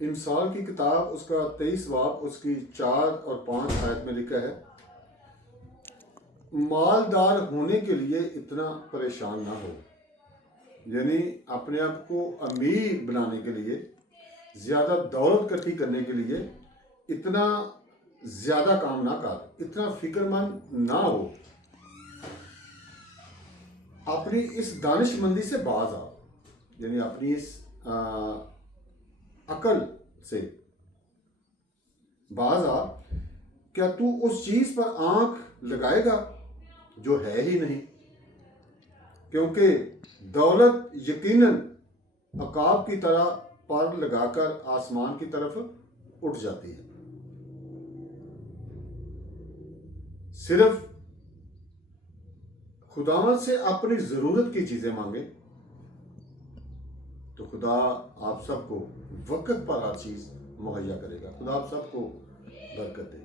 امثال کی کتاب اس کا 23 باب اس کی 4 اور 5 آیت میں لکھا ہے، مالدار ہونے کے لیے اتنا پریشان نہ ہو، یعنی اپنے آپ کو امیر بنانے کے لیے، زیادہ دولت اکٹھی کرنے کے لیے اتنا زیادہ کام نہ کر، اتنا فکر مند نہ ہو، اپنی اس دانش مندی سے باز آ، یعنی اپنی اس عقل سے باز آ، کیا تو اس چیز پر آنکھ لگائے گا جو ہے ہی نہیں، کیونکہ دولت یقیناً عقاب کی طرح پر لگا کر آسمان کی طرف اٹھ جاتی ہے۔ صرف خداوند سے اپنی ضرورت کی چیزیں مانگیں تو خدا آپ سب کو وقت پر ہر چیز مہیا کرے گا۔ خدا آپ سب کو برکت دے۔